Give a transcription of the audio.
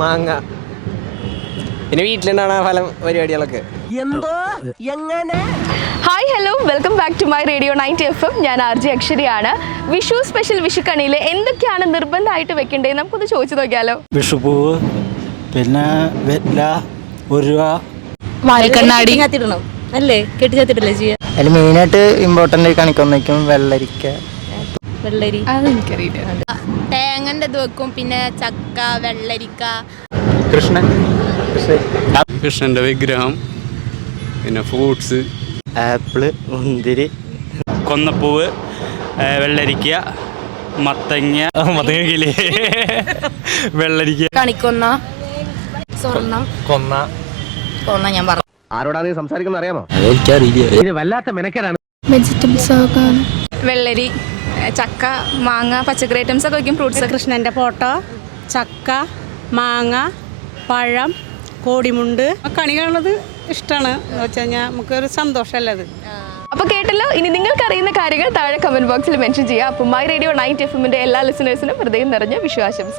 മാങ്ങ, പിന്നെ വീട്ടിലുണ്ടാണ് ഫലം പരിപാടികളൊക്കെ. Hi hello, welcome back to my radio 90 FM. ഞാൻ RJ അക്ഷരയാണ്. വിഷു സ്പെഷ്യൽ വിഷുക്കണിയിൽ എന്തൊക്കെയാണ് നിർബന്ധമായിട്ട് വെക്കേണ്ടത് നമുക്കൊന്ന് ചോദിച്ചു നോക്കിയാലോ. വിഷുപ്പൂവ്, പിന്നെ വെറ്റില, ഉരുവ, വാൽക്കണ്ണാടി അല്ലേ, കെട്ടിച്ചത്തിട്ടല്ലേ ചെയ്യുക. അതിൽ മെയിനായിട്ട് ഇമ്പോർട്ടൻ്റ് കണിക്കൊന്നയ്ക്കും വെള്ളരിക്ക. വെള്ളരി അതെനിക്കറിയില്ല. തേങ്ങൻ്റെ ഇത് വെക്കും, പിന്നെ ചക്ക, വെള്ളരിക്ക, കൃഷ്ണൻ്റെ വിഗ്രഹം, പിന്നെ ഫ്രൂട്ട്സ്, ആപ്പിള്, മുന്തിരി, കൊന്നപ്പൂവ്, വെള്ളരിക്ക, മത്തങ്ങ, മത്തങ്ങയില്ലേ, വെള്ളരിക്ക, കണിക്കൊന്ന, സ്വർണം, കൊന്ന ഞാൻ പറഞ്ഞു. ആരോടാ നീ സംസാരിക്കുന്ന അറിയാമോ? എനിക്കറിയില്ല. ഇത് വല്ലാത്ത മെനക്കേടാണ്. വെള്ളരി, ചക്ക, മാങ്ങ, പച്ചക്കറി ഐറ്റംസ് ഒക്കെ വയ്ക്കും. ഫ്രൂട്ട്സ് കൃഷ്ണൻ്റെ ഫോട്ടോ, ചക്ക, മാങ്ങ, പഴം, കോടിമുണ്ട്. കണി കാണുന്നത് ഇഷ്ടമാണ് എന്ന് വെച്ച് കഴിഞ്ഞാൽ നമുക്കൊരു സന്തോഷമല്ലേ അത്. അപ്പോൾ കേട്ടല്ലോ. ഇനി നിങ്ങൾക്ക് അറിയുന്ന കാര്യങ്ങൾ താഴെ കമന്റ് ബോക്സിൽ മെൻഷൻ ചെയ്യുക. അപ്പോൾ മൈ റേഡിയോ 90 FM എല്ലാ ലിസണേഴ്സിനും ഹൃദയം നിറഞ്ഞ വിഷു ആശംസ.